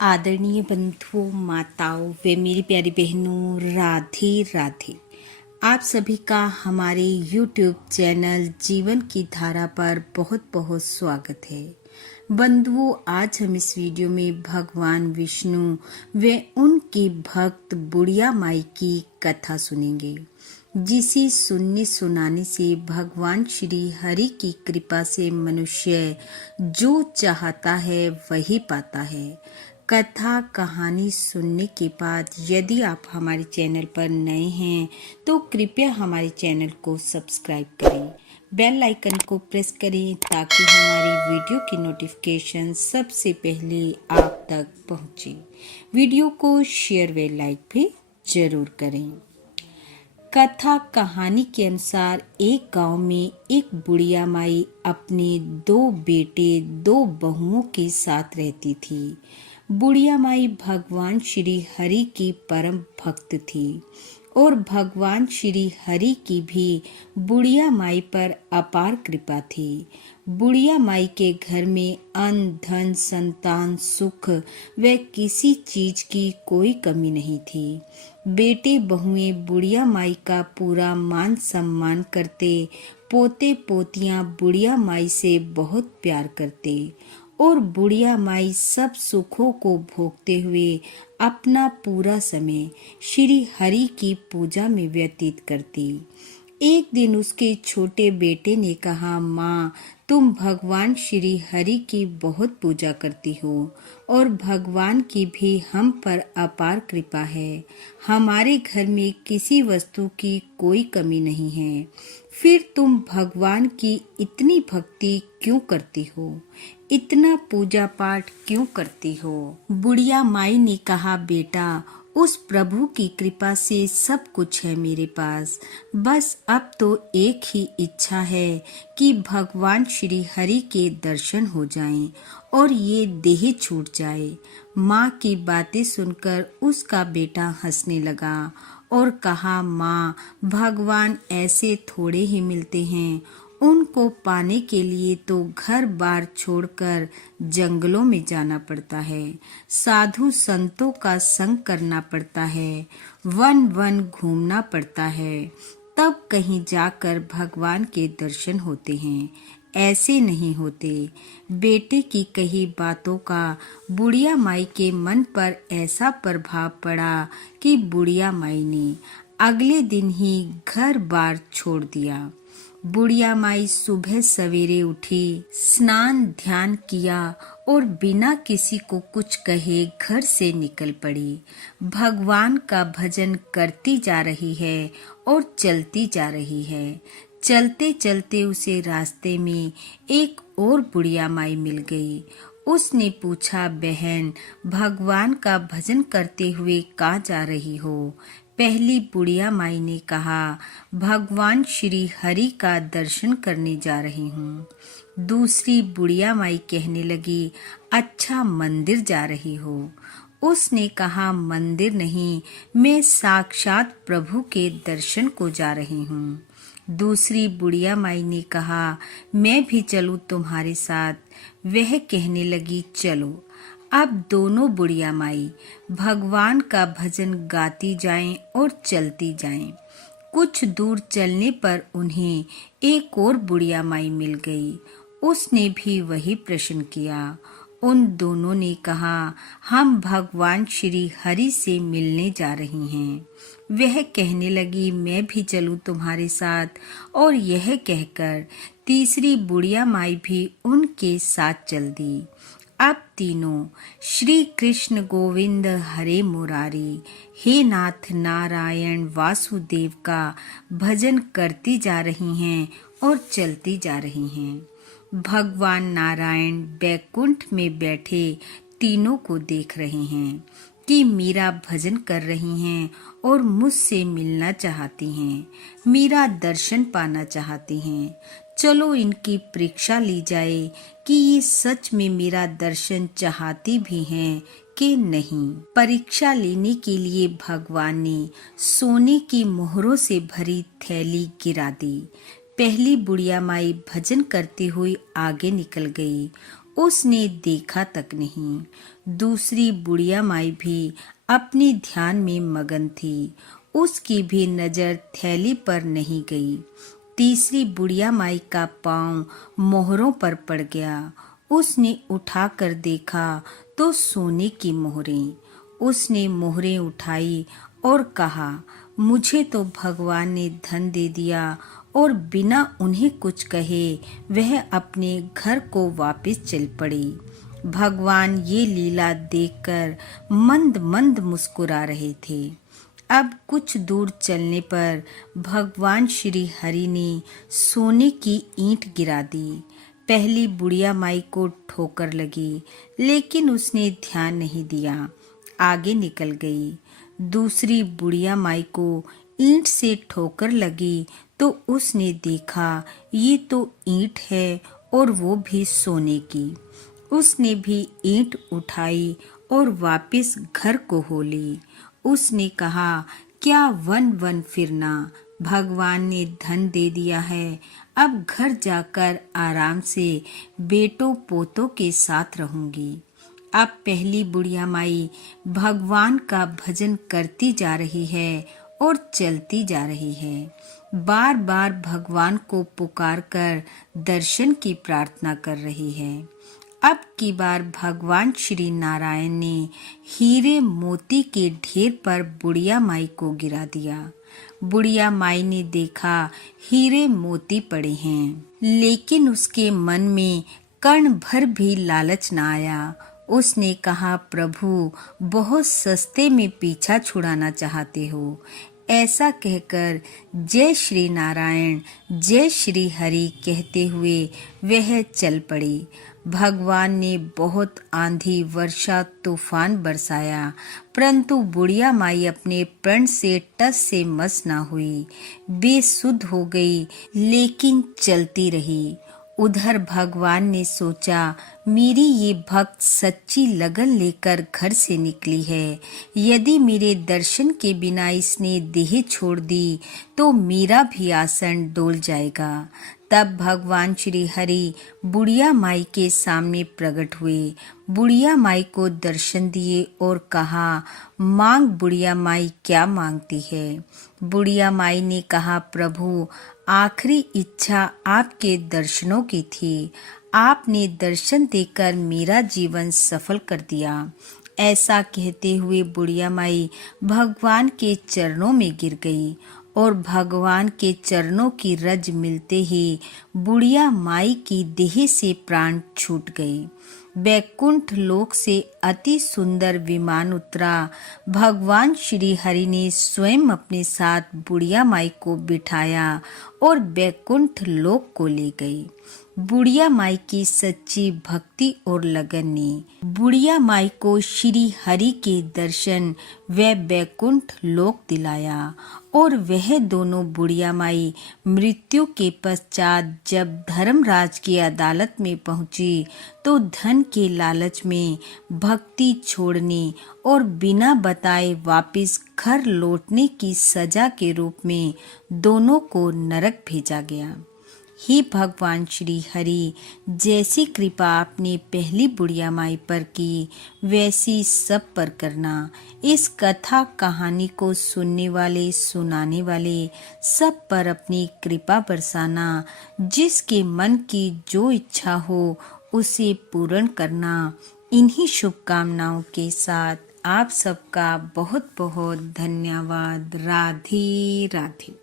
आदरणीय बंधुओं, माताओं व मेरी प्यारी बहनों, राधे राधे। आप सभी का हमारे YouTube चैनल जीवन की धारा पर बहुत बहुत स्वागत है। बंधुओं, आज हम इस वीडियो में भगवान विष्णु व उनकी भक्त बुढ़िया माई की कथा सुनेंगे, जिसे सुनने सुनाने से भगवान श्री हरि की कृपा से मनुष्य जो चाहता है वही पाता है। कथा कहानी सुनने के बाद यदि आप हमारे चैनल पर नए हैं तो कृपया हमारे चैनल को सब्सक्राइब करें, बेल आइकन को प्रेस करें ताकि हमारी वीडियो की नोटिफिकेशन सबसे पहले आप तक पहुंचे। वीडियो को शेयर व लाइक भी जरूर करें। कथा कहानी के अनुसार एक गांव में एक बुढ़िया माई अपने 2 बेटे 2 बहुओं के साथ रहती थी। बुढ़िया माई भगवान श्री हरि की परम भक्त थी और भगवान श्री हरि की भी बुढ़िया माई पर अपार कृपा थी। बुढ़िया माई के घर में अन्न धन संतान सुख व किसी चीज की कोई कमी नहीं थी। बेटे बहुएं बुढ़िया माई का पूरा मान सम्मान करते, पोते पोतियां बुढ़िया माई से बहुत प्यार करते और बुढ़िया माई सब सुखों को भोगते हुए अपना पूरा समय श्री हरि की पूजा में व्यतीत करती। एक दिन उसके छोटे बेटे ने कहा, माँ, तुम भगवान श्री हरि की बहुत पूजा करती हो और भगवान की भी हम पर अपार कृपा है। हमारे घर में किसी वस्तु की कोई कमी नहीं है, फिर तुम भगवान की इतनी भक्ति क्यों करती हो, इतना पूजा पाठ क्यों करती हो? बुढ़िया माई ने कहा, बेटा, उस प्रभु की कृपा से सब कुछ है मेरे पास। बस अब तो एक ही इच्छा है कि भगवान श्री हरि के दर्शन हो जाएं और ये देह छूट जाए। माँ की बातें सुनकर उसका बेटा हंसने लगा और कहा, माँ, भगवान ऐसे थोड़े ही मिलते हैं। उनको पाने के लिए तो घर बार छोड़कर जंगलों में जाना पड़ता है, साधु संतों का संग करना पड़ता है, वन वन घूमना पड़ता है, तब कहीं जाकर भगवान के दर्शन होते हैं। ऐसे नहीं होते। बेटे की कही बातों का बुढ़िया माई के मन पर ऐसा प्रभाव पड़ा कि बुढ़िया माई ने अगले दिन ही घर बार छोड़ दिया। बुढ़िया माई सुबह सवेरे उठी, स्नान ध्यान किया और बिना किसी को कुछ कहे घर से निकल पड़ी। भगवान का भजन करती जा रही है और चलती जा रही है। चलते चलते उसे रास्ते में एक और बुढ़िया माई मिल गई। उसने पूछा, बहन, भगवान का भजन करते हुए कहाँ जा रही हो? पहली बुढ़िया माई ने कहा, भगवान श्री हरि का दर्शन करने जा रही हूँ। दूसरी बुढ़िया माई कहने लगी, अच्छा, मंदिर जा रही हो? उसने कहा, मंदिर नहीं, मैं साक्षात प्रभु के दर्शन को जा रही हूँ। दूसरी बुढ़िया माई ने कहा, मैं भी चलूं तुम्हारे साथ? वह कहने लगी, चलो। अब दोनों बुढ़िया माई भगवान का भजन गाती जाएं और चलती जाएं। कुछ दूर चलने पर उन्हें एक और बुढ़िया माई मिल गई। उसने भी वही प्रश्न किया। उन दोनों ने कहा, हम भगवान श्री हरि से मिलने जा रही हैं। वह कहने लगी, मैं भी चलूं तुम्हारे साथ? और यह कहकर तीसरी बुढ़िया माई भी उनके साथ चल दी। अब तीनों श्री कृष्ण गोविंद हरे मुरारी, हे नाथ नारायण वासुदेव का भजन करती जा रही हैं और चलती जा रही हैं। भगवान नारायण बैकुंठ में बैठे तीनों को देख रहे हैं कि मीरा भजन कर रही हैं और मुझसे मिलना चाहती हैं, मीरा दर्शन पाना चाहती हैं। चलो इनकी परीक्षा ली जाए कि ये सच में मेरा दर्शन चाहती भी हैं कि नहीं। परीक्षा लेने के लिए भगवान ने सोने की मोहरों से भरी थैली गिरा दी। पहली बुढ़िया माई भजन करती हुई आगे निकल गई। उसने देखा तक नहीं। दूसरी बुढ़िया माई भी अपने ध्यान में मगन थी। उसकी भी नजर थैली पर नहीं गई। तीसरी बुढ़िया माई का पांव मोहरों पर पड़ गया। उसने उठाकर देखा तो सोने की मोहरें। उसने मोहरें उठाई और कहा, मुझे तो भगवान ने धन दे दिया। और बिना उन्हें कुछ कहे वह अपने घर को वापस चल पड़ी। भगवान ये लीला देखकर मंद मंद मुस्कुरा रहे थे। अब कुछ दूर चलने पर भगवान श्री हरि ने सोने की ईंट गिरा दी। पहली बुढ़िया माई को ठोकर लगी, लेकिन उसने ध्यान नहीं दिया, आगे निकल गई। दूसरी बुढ़िया माई को ईंट से ठोकर लगी तो उसने देखा ये तो ईंट है और वो भी सोने की। उसने भी ईंट उठाई और वापस घर को हो ली। उसने कहा, क्या वन वन फिरना, भगवान ने धन दे दिया है, अब घर जाकर आराम से बेटों पोतों के साथ रहूंगी। अब पहली बुढ़िया माई भगवान का भजन करती जा रही है और चलती जा रही है। बार बार भगवान को पुकार कर दर्शन की प्रार्थना कर रही है। अब की बार भगवान श्री नारायण ने हीरे मोती के ढेर पर बुढ़िया माई को गिरा दिया। बुढ़िया माई ने देखा हीरे मोती पड़े हैं, लेकिन उसके मन में कण भर भी लालच न आया। उसने कहा, प्रभु बहुत सस्ते में पीछा छुड़ाना चाहते हो। ऐसा कहकर जय श्री नारायण जय श्री हरि कहते हुए वह चल पड़ी। भगवान ने बहुत आंधी वर्षा तूफान बरसाया, परंतु बुढ़िया माई अपने प्रण से टस से मस ना हुई। बेसुध हो गई, लेकिन चलती रही। उधर भगवान ने सोचा, मेरी ये भक्त सच्ची लगन लेकर घर से निकली है। यदि मेरे दर्शन के बिना इसने देह छोड़ दी तो मेरा भी आसन डोल जाएगा। तब भगवान श्री हरि बुढ़िया माई के सामने प्रकट हुए। बुढ़िया माई को दर्शन दिए और कहा, मांग बुढ़िया माई, क्या मांगती है। बुढ़िया माई ने कहा, प्रभु आखिरी इच्छा आपके दर्शनों की थी। आपने दर्शन देकर मेरा जीवन सफल कर दिया। ऐसा कहते हुए बुढ़िया माई भगवान के चरणों में गिर गई और भगवान के चरणों की रज मिलते ही बुढ़िया माई की देह से प्राण छूट गए। बैकुंठ लोक से अति सुंदर विमान उतरा। भगवान श्री हरि ने स्वयं अपने साथ बुढ़िया माई को बिठाया और बैकुंठ लोक को ले गई। बुढ़िया माई की सच्ची भक्ति और लगन ने बुढ़िया माई को श्री हरि के दर्शन व बैकुंठ लोक दिलाया। और वह दोनों बुढ़िया माई मृत्यु के पश्चात जब धर्मराज की अदालत में पहुंची तो धन के लालच में भक्ति छोड़ने और बिना बताए वापस घर लौटने की सजा के रूप में दोनों को नरक भेजा गया। हे भगवान श्री हरि, जैसी कृपा आपने पहली बुढ़िया माई पर की वैसी सब पर करना। इस कथा कहानी को सुनने वाले सुनाने वाले सब पर अपनी कृपा बरसाना। जिसके मन की जो इच्छा हो उसे पूर्ण करना। इन्हीं शुभकामनाओं के साथ आप सबका बहुत बहुत धन्यवाद। राधे राधे।